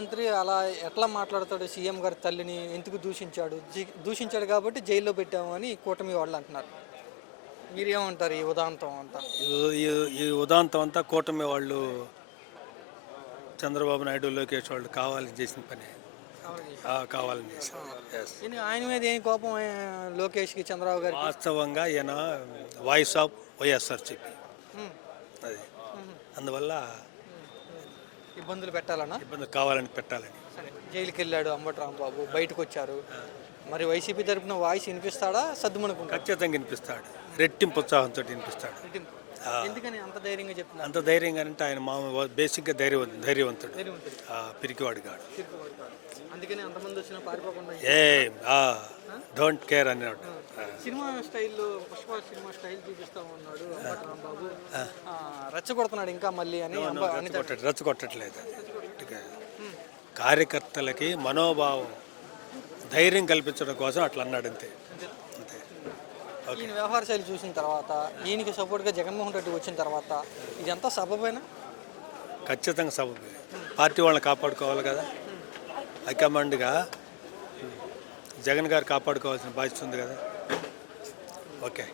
ముఖ్యమంత్రి అలా ఎట్లా మాట్లాడతాడు? సీఎం గారి తల్లిని ఎందుకు దూషించాడు? దూషించాడు కాబట్టి జైల్లో పెట్టాము అని కూటమి వాళ్ళు అంటున్నారు. మీరేమంటారు ఈ ఉదాంతం అంతా? ఈ ఉదాంతం అంతా కూటమి వాళ్ళు, చంద్రబాబు నాయుడు, లోకేష్ వాళ్ళు కావాలని చేసిన పని. కావాలని చేశారు. Yes. ఆయన మీద ఏం కోపం లోకేష్కి, చంద్రబాబు గారికి? వాస్తవంగా ఈయన వాయిస్ ఆఫ్ వైఎస్ఆర్ చెప్పి అది అందువల్ల ఇబ్బందులు పెట్టాలన్నా? ఇబ్బంది కావాలని పెట్టాలని. సరే, జైలుకి వెళ్ళాడు అంబటి రాంబాబు, బయటకు వచ్చారు. మరి వైసీపీ తరపున వాయిస్ వినిపిస్తాడా, సద్దుమనుకుంటాడా? ఖచ్చితంగా వినిపిస్తాడు, రెట్టింపు ఉత్సాహంతో వినిపిస్తాడు. ఎందుకని అంత ధైర్యంగా చెప్తున్నారు? అంత ధైర్యంగా అంటే ఆయన బేసిక్గా ధైర్యవంతుడు, పిరికివాడు కాడు. అందుకని అంతమంది వచ్చినా పారిపోకుండా డోంట్ కేర్ అన్నాడు. సినిమా స్టైల్లో, పుష్ప సినిమా స్టైల్ చూపిస్తా ఉన్నాడు అంబటి రాంబాబు. రెచ్చగొడుతున్నాడు ఇంకా మళ్ళీ అని రెచ్చగొట్టట్లేదు. కార్యకర్తలకి మనోభావం, ధైర్యం కల్పించడం కోసం అట్లా అన్నాడు, అంతే. ఈయన వ్యవహార శైలి చూసిన తర్వాత, ఈయనకి సపోర్ట్గా జగన్మోహన్ రెడ్డి వచ్చిన తర్వాత ఇదంతా సబబేనా? ఖచ్చితంగా సబబే. పార్టీ వాళ్ళని కాపాడుకోవాలి కదా, హైకమాండ్గా జగన్ గారు కాపాడుకోవాల్సిన బాధ్యత ఉంది కదా. ఓకే.